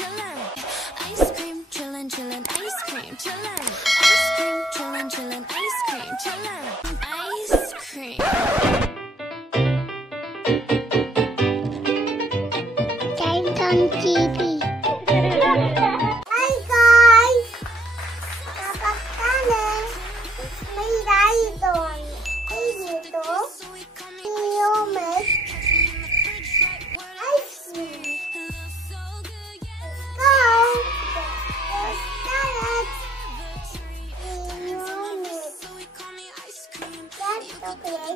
chillin'. Ice cream, chillin', chillin', ice cream, chillin'. Ice cream, chillin', chillin', ice cream, chillin'. Ice cream. Daijon TV. Hi guys, napagkanan. May Daijon. Dito, Iomit. Ice cream. Let's go. Let's start. Iomit. That's okay.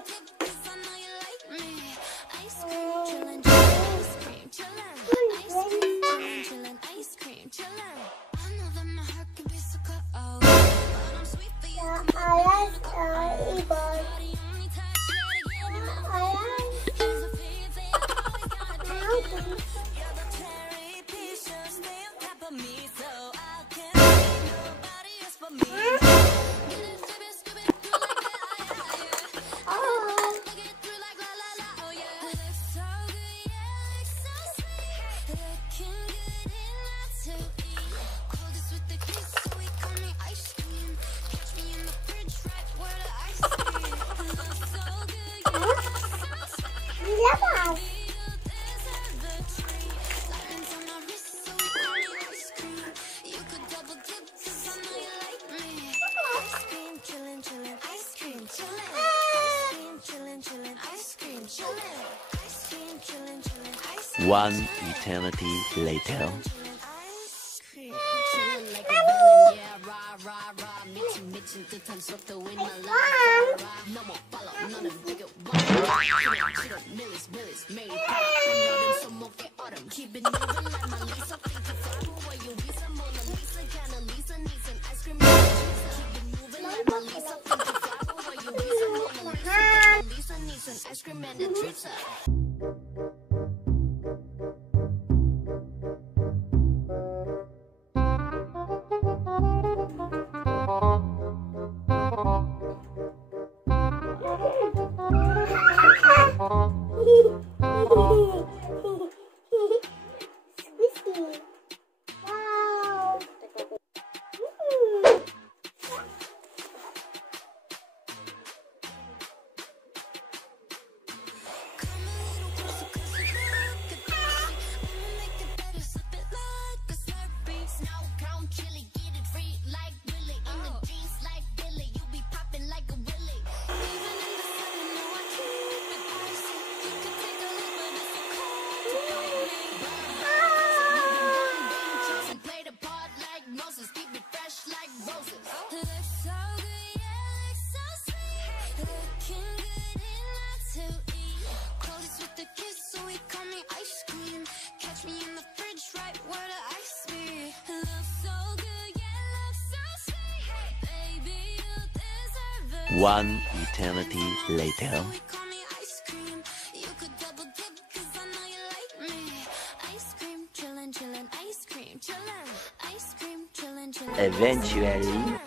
One eternity later. One eternity later. Eventually.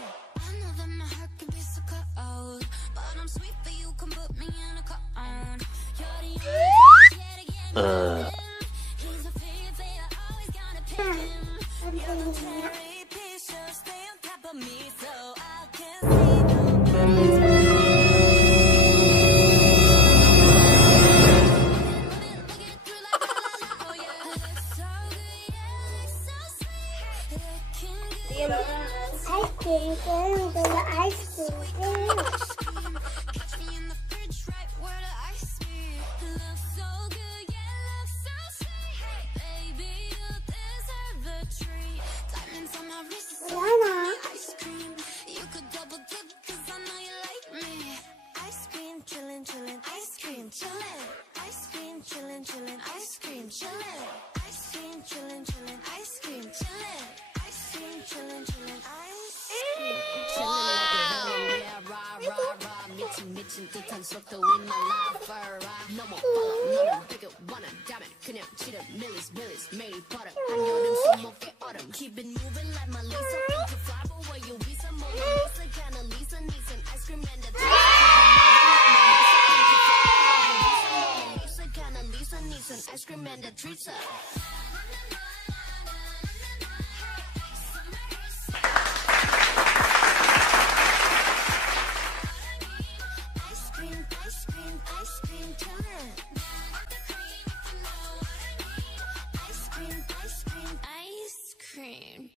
Ice cream and the treats up. ice cream, chillin'. Ice cream, ice cream, ice cream.